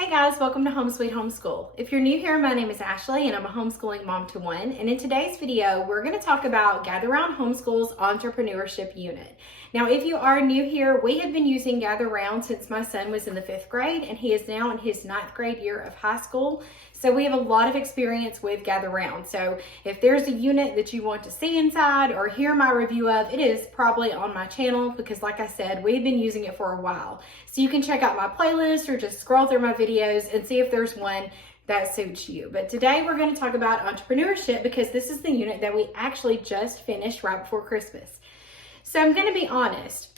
Hey guys, welcome to Home Sweet Homeschool. If you're new here, my name is Ashley and I'm a homeschooling mom to one. And in today's video, we're going to talk about Gather Round Homeschool's Entrepreneurship unit. Now, if you are new here, we have been using Gather Round since my son was in the 5th grade and he is now in his 9th grade year of high school. So we have a lot of experience with Gather Round. So if there's a unit that you want to see inside or hear my review of, it is probably on my channel because like I said, we've been using it for a while. So you can check out my playlist or just scroll through my videos and see if there's one that suits you. But today we're going to talk about entrepreneurship because this is the unit that we actually just finished right before Christmas. So I'm going to be honest.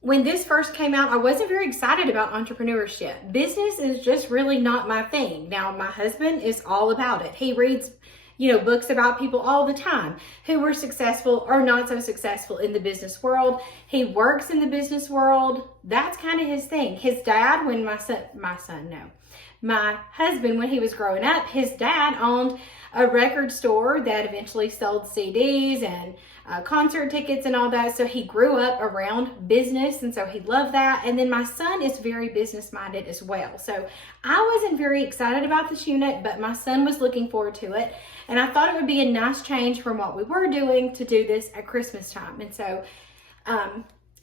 When this first came out, I wasn't very excited about entrepreneurship. Business is just really not my thing. Now, my husband is all about it. He reads, books about people all the time who were successful or not so successful in the business world. He works in the business world. That's kind of his thing. His dad, when my husband, when he was growing up, his dad owned a record store that eventually sold CDs and concert tickets and all that. So he grew up around business and so he loved that. And then my son is very business minded as well. So I wasn't very excited about this unit, but my son was looking forward to it. And I thought it would be a nice change from what we were doing to do this at Christmas time. And so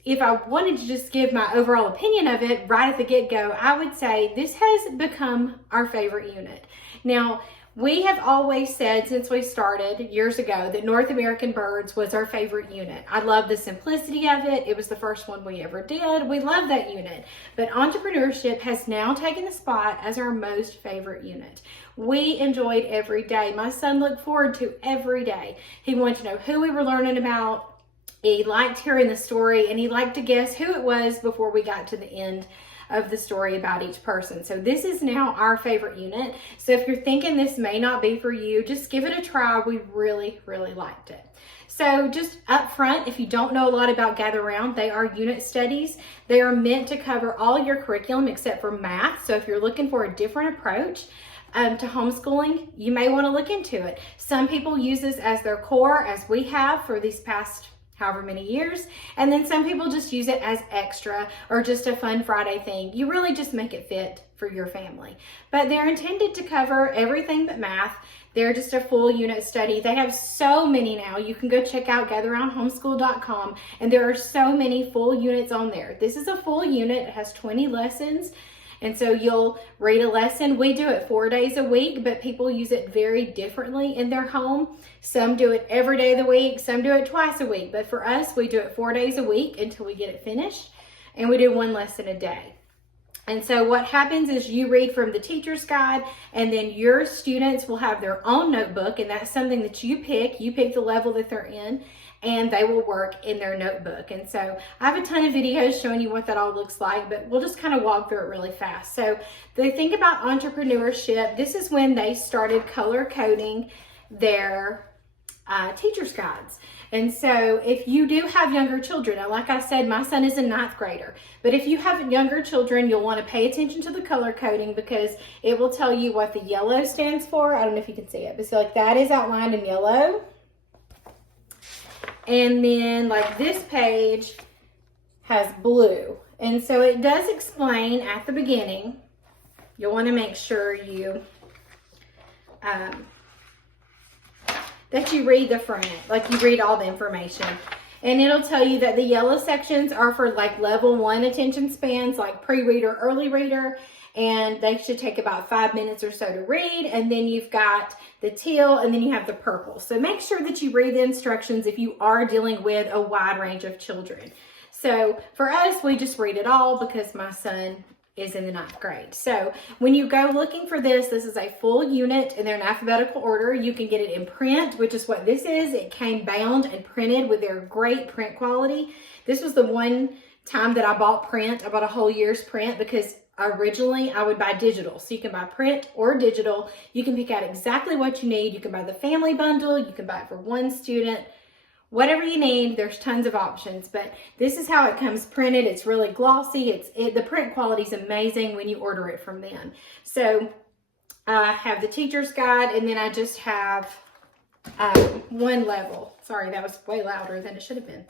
if I wanted to just give my overall opinion of it right at the get-go, I would say this has become our favorite unit. Now, we have always said since we started years ago that North American Birds was our favorite unit. I love the simplicity of it. It was the first one we ever did. We love that unit. But entrepreneurship has now taken the spot as our most favorite unit. We enjoyed every day. My son looked forward to every day. He wanted to know who we were learning about. He liked hearing the story and he liked to guess who it was before we got to the end of the story about each person. So this is now our favorite unit. So if you're thinking this may not be for you, just give it a try. We really, really liked it. So just up front, if you don't know a lot about Gather Round, they are unit studies. They are meant to cover all your curriculum except for math. So if you're looking for a different approach to homeschooling, you may want to look into it. Some people use this as their core, as we have for these past however many years, and then some people just use it as extra or just a fun Friday thing. You really just make it fit for your family. But they're intended to cover everything but math. They're just a full unit study. They have so many now. You can go check out gatherroundhomeschool.com and there are so many full units on there. This is a full unit. It has 20 lessons. And so you'll read a lesson. We do it 4 days a week, but people use it very differently in their home. Some do it every day of the week. Some do it twice a week. But for us, we do it 4 days a week until we get it finished. And we do 1 lesson a day. And so what happens is you read from the teacher's guide and then your students will have their own notebook. And that's something that you pick. You pick the level that they're in. And they will work in their notebook. And so I have a ton of videos showing you what that all looks like, but we'll just kind of walk through it really fast. So the thing about entrepreneurship, this is when they started color coding their teacher's guides. And so if you do have younger children, and like I said, my son is a 9th grader, but if you have younger children, you'll want to pay attention to the color coding because it will tell you what the yellow stands for. I don't know if you can see it, but so like that is outlined in yellow. And then like this page has blue. And so it does explain at the beginning, you'll want to make sure you, that you read the front, like you read all the information. And it'll tell you that the yellow sections are for like level 1 attention spans, like pre-reader, early reader. And they should take about 5 minutes or so to read. And then you've got the teal and then you have the purple. So make sure that you read the instructions if you are dealing with a wide range of children. So for us, we just read it all because my son is in the 9th grade. So when you go looking for this, this is a full unit and they're in alphabetical order. You can get it in print, which is what this is. It came bound and printed with their great print quality. This was the one time that I bought print. I bought a whole year's print because originally I would buy digital. So you can buy print or digital. You can pick out exactly what you need. You can buy the family bundle. You can buy it for one student. Whatever you need, there's tons of options. But this is how it comes printed. It's really glossy. The print quality is amazing when you order it from them. So I have the teacher's guide and then I just have 1 level. Sorry, that was way louder than it should have been.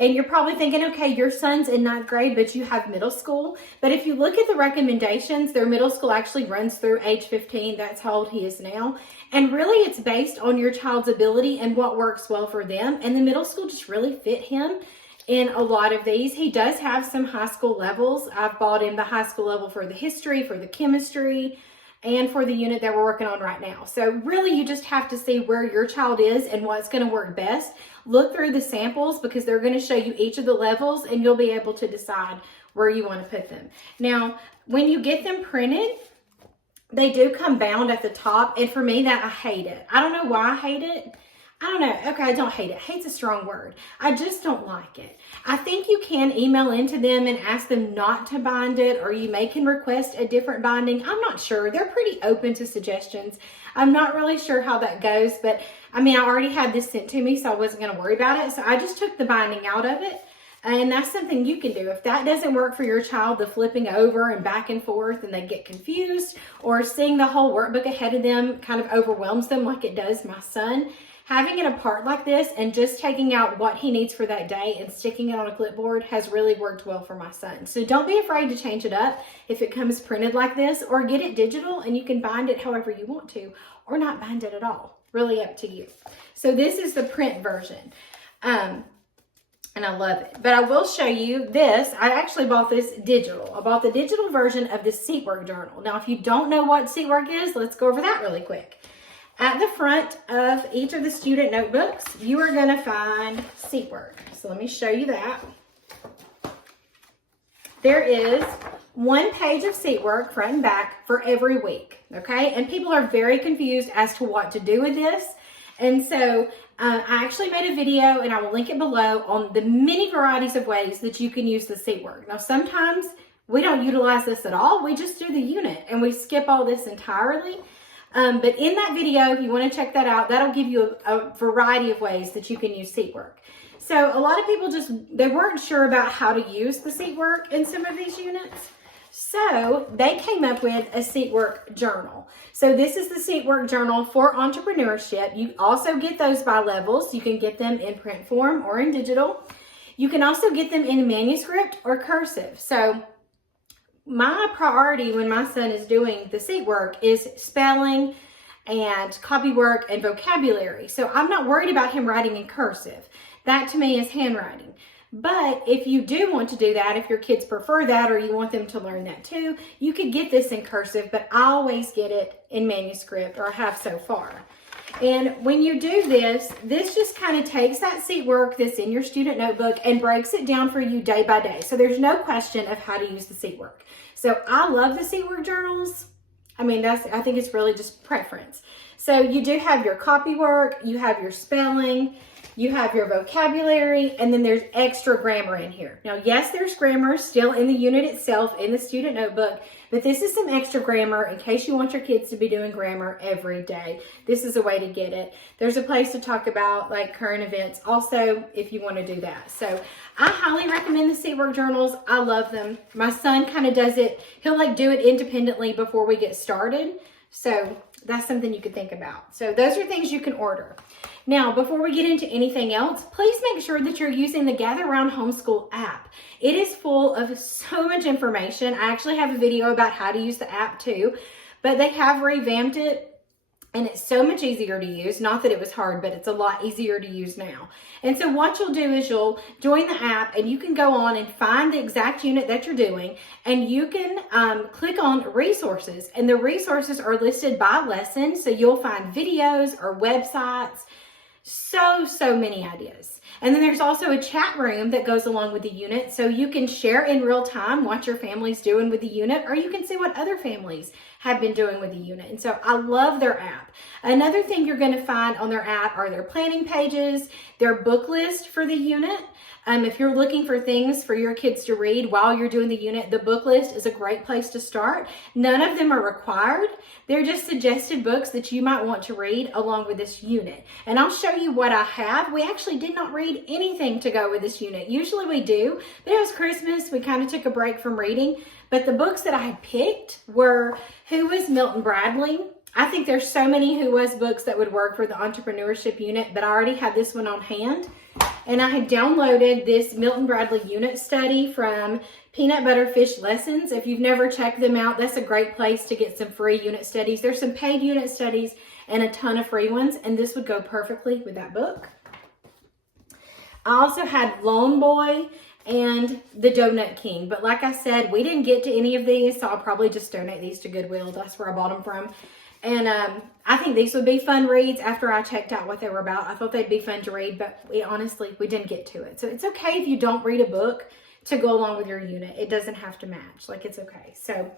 And you're probably thinking, okay, your son's in 9th grade, but you have middle school. But if you look at the recommendations, their middle school actually runs through age 15. That's how old he is now. And really, it's based on your child's ability and what works well for them. And the middle school just really fit him in a lot of these. He does have some high school levels. I've bought him the high school level for the history, for the chemistry, and for the unit that we're working on right now. So really, you just have to see where your child is and what's going to work best. Look through the samples because they're going to show you each of the levels, and you'll be able to decide where you want to put them. Now, when you get them printed, they do come bound at the top, and for me, that I hate it. I don't know why I hate it. I don't know. Okay, I don't hate it. Hate's a strong word. I just don't like it. I think you can email into them and ask them not to bind it, or you can request a different binding. I'm not sure. They're pretty open to suggestions. I'm not really sure how that goes, but I mean, I already had this sent to me, so I wasn't going to worry about it. So I just took the binding out of it. And that's something you can do. If that doesn't work for your child, the flipping over and back and forth and they get confused, or seeing the whole workbook ahead of them kind of overwhelms them like it does my son, having it apart like this and just taking out what he needs for that day and sticking it on a clipboard has really worked well for my son. So don't be afraid to change it up if it comes printed like this, or get it digital and you can bind it however you want to, or not bind it at all. Really up to you. So this is the print version. And I love it. But I will show you this. I actually bought this digital. I bought the digital version of the Seatwork journal. Now, if you don't know what Seatwork is, let's go over that really quick. At the front of each of the student notebooks, you are going to find Seatwork. So let me show you that. There is 1 page of Seatwork front and back for every week, okay? And people are very confused as to what to do with this. And so I actually made a video, and I will link it below, on the many varieties of ways that you can use the Seatwork. Now, sometimes we don't utilize this at all. We just do the unit and we skip all this entirely. But in that video, if you want to check that out, that'll give you a variety of ways that you can use Seatwork. So a lot of people they weren't sure about how to use the Seatwork in some of these units. So they came up with a Seatwork journal. So this is the Seatwork journal for entrepreneurship. You also get those by levels. You can get them in print form or in digital. You can also get them in manuscript or cursive. So my priority when my son is doing the Seatwork is spelling and copy work and vocabulary. So I'm not worried about him writing in cursive. That to me is handwriting. But if you do want to do that, if your kids prefer that or you want them to learn that too, you could get this in cursive, but I always get it in manuscript, or I have so far. And when you do this, this just kind of takes that Seatwork that's in your student notebook and breaks it down for you day by day. So there's no question of how to use the Seatwork. So I love the Seatwork journals. I mean, I think it's really just preference. So you do have your copy work, you have your spelling, you have your vocabulary, and then there's extra grammar in here. Now, yes, there's grammar still in the unit itself, in the student notebook, but this is some extra grammar in case you want your kids to be doing grammar every day. This is a way to get it. There's a place to talk about like current events also if you want to do that. So I highly recommend the Seatwork journals. I love them. My son kind of does it. He'll like do it independently before we get started. So that's something you could think about. So those are things you can order. Now, before we get into anything else, please make sure that you're using the Gather Round Homeschool app. It is full of so much information. I actually have a video about how to use the app too, but they have revamped it. And it's so much easier to use. Not that it was hard, but it's a lot easier to use now. And so what you'll do is you'll join the app and you can go on and find the exact unit that you're doing. And you can click on resources. And the resources are listed by lesson. So you'll find videos or websites. So many ideas. And then there's also a chat room that goes along with the unit. So you can share in real time what your family's doing with the unit, or you can see what other families have been doing with the unit. And so I love their app. Another thing you're going to find on their app are their planning pages, their book list for the unit. If you're looking for things for your kids to read while you're doing the unit, the book list is a great place to start. None of them are required. They're just suggested books that you might want to read along with this unit. And I'll show you what I have. We actually did not read anything to go with this unit. Usually we do, but it was Christmas. We kind of took a break from reading. But the books that I had picked were Who Was Milton Bradley? I think there's so many Who Was books that would work for the entrepreneurship unit, but I already had this one on hand. And I had downloaded this Milton Bradley unit study from Peanut Butter Fish Lessons. If you've never checked them out, that's a great place to get some free unit studies. There's some paid unit studies and a ton of free ones, and this would go perfectly with that book. I also had Lone Boy and the Donut King, but like I said, we didn't get to any of these, so I'll probably just donate these to Goodwill. That's where I bought them from. And I think these would be fun reads after I checked out what they were about. I thought they'd be fun to read, but honestly, we didn't get to it. So it's okay if you don't read a book to go along with your unit. It doesn't have to match. Like, it's okay. So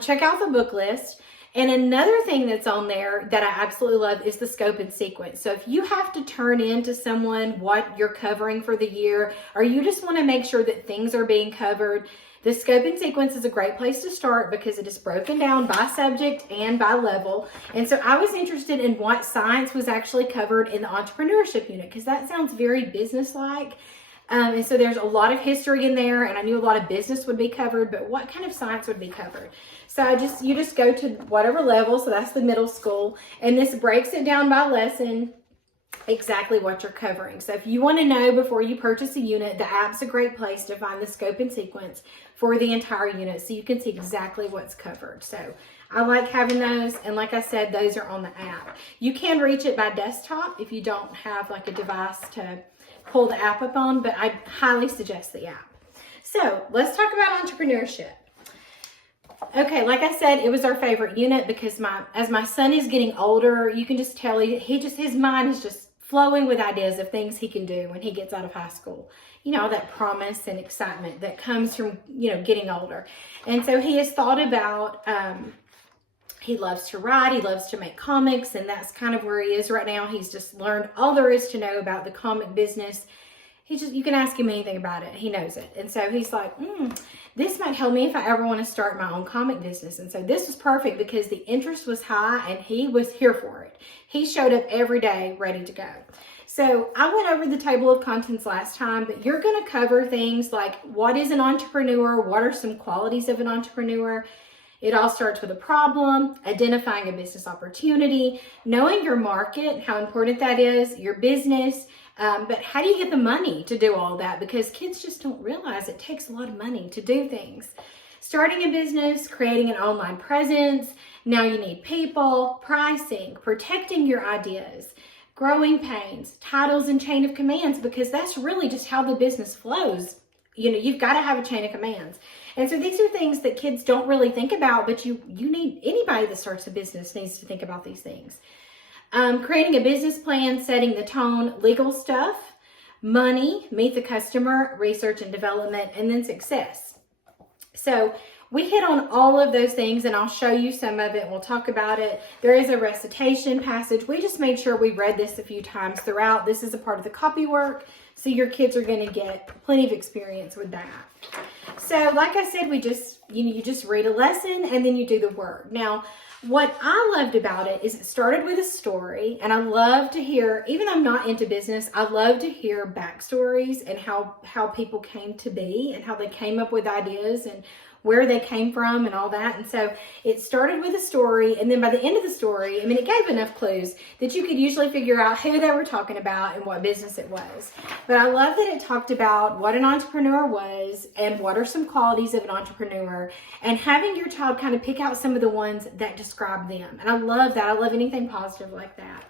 check out the book list. And another thing that's on there that I absolutely love is the scope and sequence. So if you have to turn in to someone what you're covering for the year, or you just want to make sure that things are being covered, the scope and sequence is a great place to start because it is broken down by subject and by level. And so I was interested in what science was actually covered in the entrepreneurship unit because that sounds very business-like. And so there's a lot of history in there, and I knew a lot of business would be covered, but what kind of science would be covered? So you just go to whatever level, so that's the middle school, and this breaks it down by lesson exactly what you're covering. So if you want to know before you purchase a unit, the app's a great place to find the scope and sequence for the entire unit so you can see exactly what's covered. So I like having those, and like I said, those are on the app. You can reach it by desktop if you don't have like a device to pull the app up on, but I highly suggest the app. So let's talk about entrepreneurship. Okay, like I said, it was our favorite unit because as my son is getting older, you can just tell his mind is just flowing with ideas of things he can do when he gets out of high school. You know, that promise and excitement that comes from, getting older. And so he has thought about, he loves to write, he loves to make comics, and that's kind of where he is right now. He's just learned all there is to know about the comic business. You can ask him anything about it. He knows it. And so he's like, this might help me if I ever want to start my own comic business. And so this was perfect because the interest was high and he was here for it. He showed up every day ready to go. So I went over the table of contents last time, but you're going to cover things like what is an entrepreneur? What are some qualities of an entrepreneur? It all starts with a problem, identifying a business opportunity, knowing your market, how important that is, your business, but how do you get the money to do all that? Because kids just don't realize it takes a lot of money to do things. Starting a business, creating an online presence, now you need people, pricing, protecting your ideas, growing pains, titles, and chain of commands, because that's really just how the business flows. You've got to have a chain of commands. And so these are things that kids don't really think about, but you need, anybody that starts a business needs to think about these things. Creating a business plan, setting the tone, legal stuff, money, meet the customer, research and development, and then success. So we hit on all of those things, and I'll show you some of it and we'll talk about it. There is a recitation passage. We just made sure we read this a few times throughout. This is a part of the copy work, so your kids are going to get plenty of experience with that. So like I said, you just read a lesson and then you do the work. Now, what I loved about it is it started with a story, and I love to hear, even though I'm not into business, I love to hear backstories and how people came to be and how they came up with ideas and where they came from and all that. And so it started with a story, and then by the end of the story, it gave enough clues that you could usually figure out who they were talking about and what business it was. But I love that it talked about what an entrepreneur was and what are some qualities of an entrepreneur, and having your child kind of pick out some of the ones that describe them. And I love that. I love anything positive like that.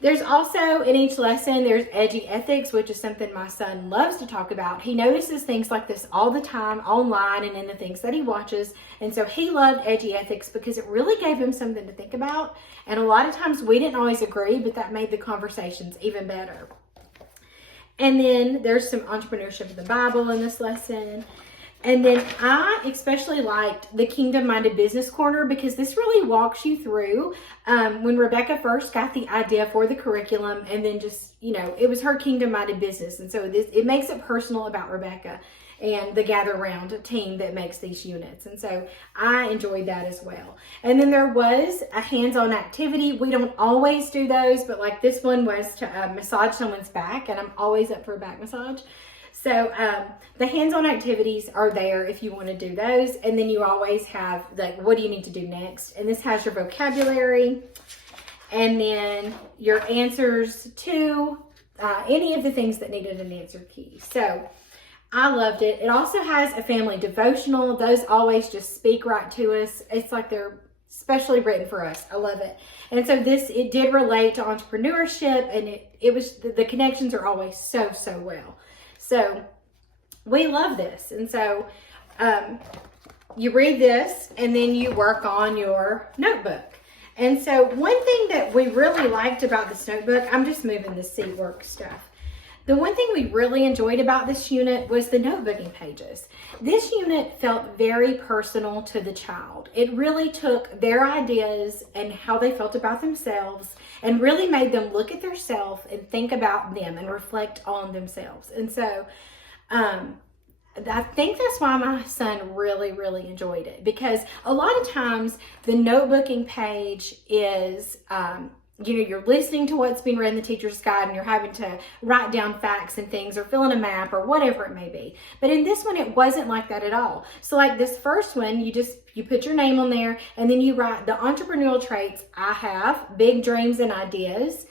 There's also, in each lesson, there's edgy ethics, which is something my son loves to talk about. He notices things like this all the time online and in the things that he watches. And so he loved edgy ethics because it really gave him something to think about. And a lot of times we didn't always agree, but that made the conversations even better. And then there's some entrepreneurship in the Bible in this lesson. And then I especially liked the Kingdom-Minded Business Corner because this really walks you through when Rebecca first got the idea for the curriculum, and then just, it was her Kingdom-Minded business. And so it makes it personal about Rebecca and the Gather Round team that makes these units. And so I enjoyed that as well. And then there was a hands-on activity. We don't always do those, but like this one was to massage someone's back, and I'm always up for a back massage. So the hands-on activities are there if you want to do those. And then you always have, like, what do you need to do next? And this has your vocabulary and then your answers to any of the things that needed an answer key. So I loved it. It also has a family devotional. Those always just speak right to us. It's like they're specially written for us. I love it. And so it did relate to entrepreneurship, and it was, the connections are always so well. So we love this. And so you read this and then you work on your notebook. And so one thing that we really liked about this notebook, I'm just moving the Seatwork stuff. The one thing we really enjoyed about this unit was the notebooking pages. This unit felt very personal to the child. It really took their ideas and how they felt about themselves and really made them look at themselves and think about them and reflect on themselves. And so I think that's why my son really enjoyed it, because a lot of times the notebooking page is, you're listening to what's being read in the teacher's guide and you're having to write down facts and things or fill in a map or whatever it may be. But in this one, it wasn't like that at all. So like this first one, you put your name on there and then you write the entrepreneurial traits I have, big dreams and ideas,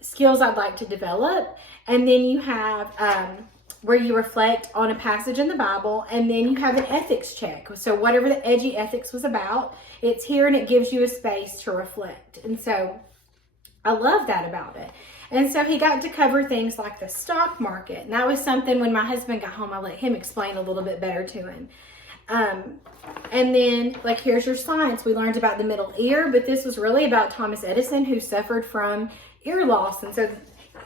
skills I'd like to develop. And then you have where you reflect on a passage in the Bible, and then you have an ethics check. So whatever the edgy ethics was about, it's here and it gives you a space to reflect. And so I love that about it. And so he got to cover things like the stock market. And that was something when my husband got home, I let him explain a little bit better to him. And then like, here's your science. We learned about the middle ear, but this was really about Thomas Edison, who suffered from ear loss. And so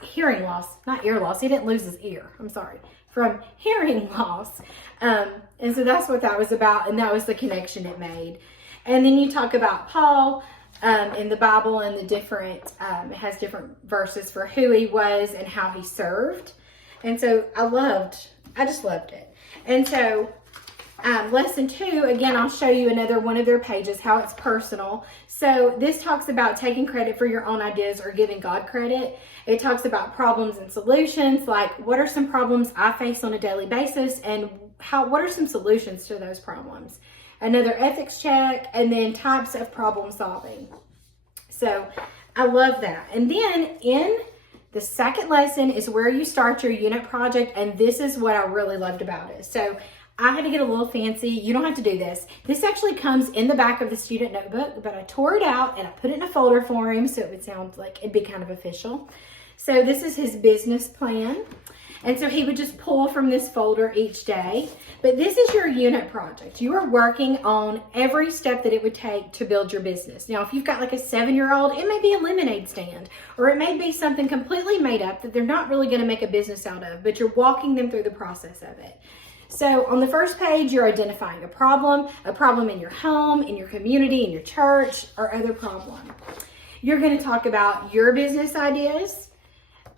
hearing loss, not ear loss. He didn't lose his ear. I'm sorry. From hearing loss. And so that's what that was about. And that was the connection it made. And then you talk about Paul in the Bible and the different, it has different verses for who he was and how he served. And so I just loved it. And so lesson 2, again, I'll show you another one of their pages, how it's personal. So this talks about taking credit for your own ideas or giving God credit. It talks about problems and solutions, like what are some problems I face on a daily basis and what are some solutions to those problems. Another ethics check, and then types of problem solving. So I love that. And then in the second lesson is where you start your unit project, and this is what I really loved about it. So I had to get a little fancy. You don't have to do this. This actually comes in the back of the student notebook, but I tore it out and I put it in a folder for him so it would sound like it'd be kind of official. So this is his business plan. And so he would just pull from this folder each day. But this is your unit project. You are working on every step that it would take to build your business. Now, if you've got like a 7-year-old, it may be a lemonade stand, or it may be something completely made up that they're not really going to make a business out of, but you're walking them through the process of it. So on the first page, you're identifying a problem in your home, in your community, in your church, or other problem. You're going to talk about your business ideas.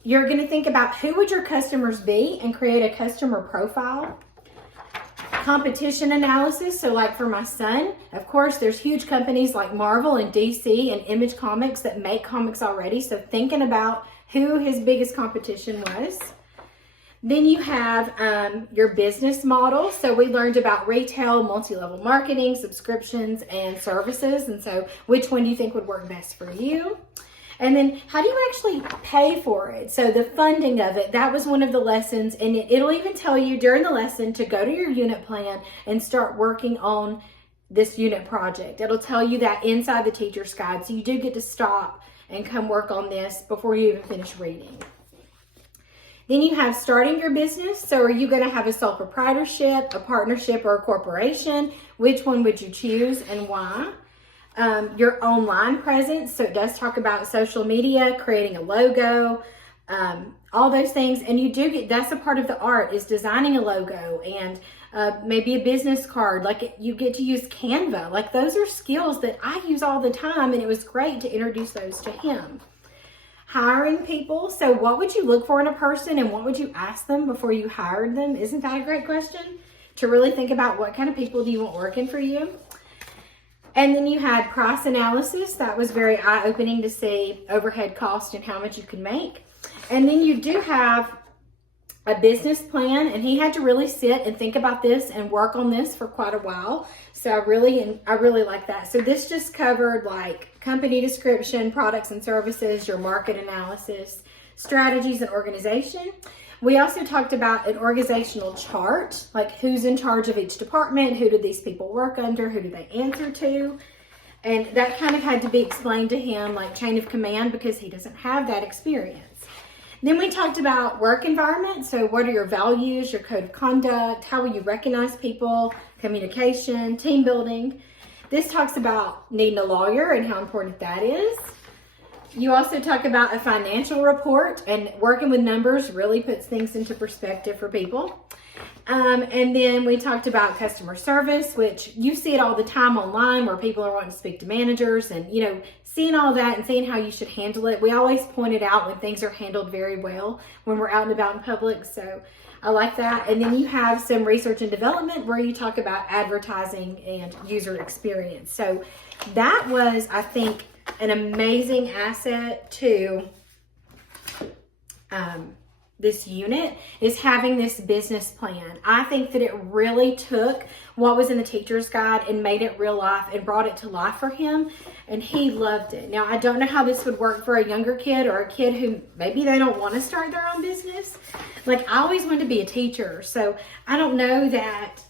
You're going to think about who would your customers be and create a customer profile. Competition analysis. So like for my son, of course, there's huge companies like Marvel and DC and Image Comics that make comics already. So thinking about who his biggest competition was. Then you have your business model. So we learned about retail, multi-level marketing, subscriptions, and services. And so which one do you think would work best for you? And then how do you actually pay for it? So the funding of it, that was one of the lessons. And it'll even tell you during the lesson to go to your unit plan and start working on this unit project. It'll tell you that inside the teacher's guide. So you do get to stop and come work on this before you even finish reading. Then you have starting your business. So are you going to have a sole proprietorship, a partnership, or a corporation? Which one would you choose and why? Your online presence. So it does talk about social media, creating a logo, all those things. And you do get, that's a part of the art, is designing a logo and maybe a business card. Like you get to use Canva. Like those are skills that I use all the time, and it was great to introduce those to him. Hiring people. So what would you look for in a person and what would you ask them before you hired them? Isn't that a great question? To really think about what kind of people do you want working for you? And then you had price analysis. That was very eye-opening to see overhead cost and how much you could make. And then you do have a business plan, and he had to really sit and think about this and work on this for quite a while. So I really like that. So this just covered like company description, products and services, your market analysis, strategies and organization. We also talked about an organizational chart, like who's in charge of each department, who do these people work under, who do they answer to. And that kind of had to be explained to him, like chain of command, because he doesn't have that experience. Then we talked about work environment. So what are your values, your code of conduct, how will you recognize people, communication, team building. This talks about needing a lawyer and how important that is. You also talk about a financial report, and working with numbers really puts things into perspective for people. And then we talked about customer service, which you see it all the time online where people are wanting to speak to managers and, you know, seeing all that and seeing how you should handle it. We always point it out when things are handled very well when we're out and about in public. So I like that. And then you have some research and development where you talk about advertising and user experience. So that was, I think, an amazing asset to this unit, is having this business plan. I think that it really took what was in the teacher's guide and made it real life and brought it to life for him, and he loved it. Now, I don't know how this would work for a younger kid or a kid who maybe they don't want to start their own business. Like, I always wanted to be a teacher, so I don't know that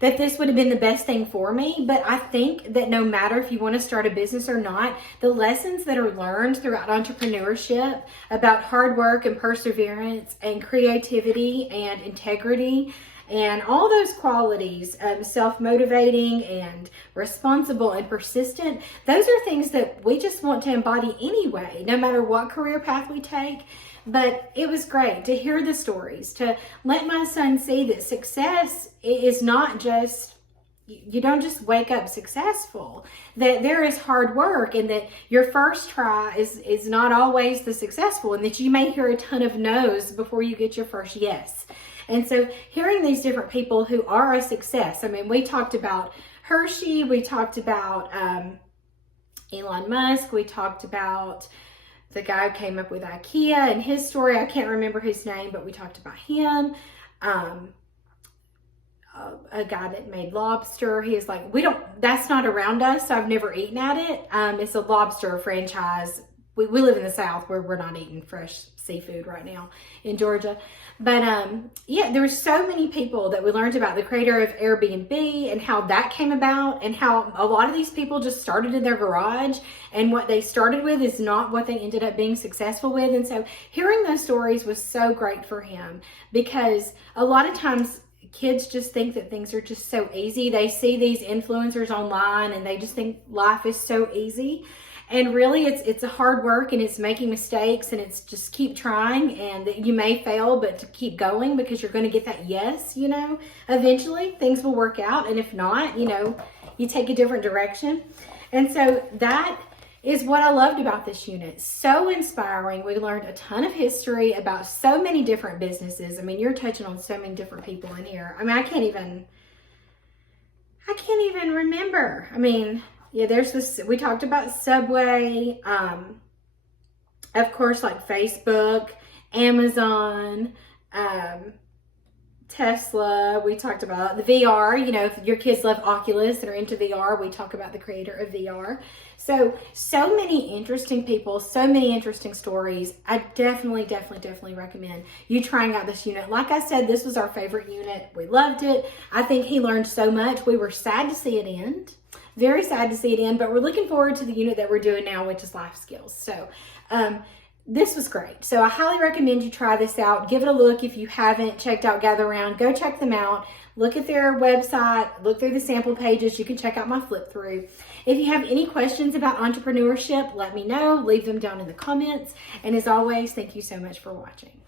that this would have been the best thing for me, but I think that no matter if you want to start a business or not, the lessons that are learned throughout entrepreneurship about hard work and perseverance and creativity and integrity and all those qualities, self-motivating and responsible and persistent, those are things that we just want to embody anyway, no matter what career path we take. But it was great to hear the stories, to let my son see that success is not just, you don't just wake up successful, that there is hard work, and that your first try is not always the successful, and that you may hear a ton of no's before you get your first yes. And so hearing these different people who are a success, I mean, we talked about Hershey, we talked about Elon Musk, we talked about the guy who came up with IKEA and his story. I can't remember his name, but we talked about him. A guy that made lobster. He is like, that's not around us, so I've never eaten at it. It's a lobster franchise. We live in the South where we're not eating fresh seafood right now in Georgia. But yeah, there were so many people that we learned about, the creator of Airbnb and how that came about, and how a lot of these people just started in their garage, and what they started with is not what they ended up being successful with. And so hearing those stories was so great for him, because a lot of times kids just think that things are just so easy. They see these influencers online and they just think life is so easy. And really, it's a hard work, and it's making mistakes, and it's just keep trying, and you may fail, but to keep going, because you're going to get that yes, you know, eventually things will work out. And if not, you know, you take a different direction. And so that is what I loved about this unit. So inspiring. We learned a ton of history about so many different businesses. I mean, you're touching on so many different people in here. I mean, I can't even remember. I mean, yeah, there's this, we talked about Subway, of course, like Facebook, Amazon, Tesla. We talked about the VR, you know, if your kids love Oculus and are into VR, we talk about the creator of VR. So many interesting people, so many interesting stories. I definitely recommend you trying out this unit. Like I said, this was our favorite unit. We loved it. I think he learned so much. We were sad to see it end. Very sad to see it end, but we're looking forward to the unit that we're doing now, which is life skills. So this was great. So I highly recommend you try this out. Give it a look if you haven't checked out Gather Round. Go check them out. Look at their website. Look through the sample pages. You can check out my flip through. If you have any questions about entrepreneurship, let me know. Leave them down in the comments. And as always, thank you so much for watching.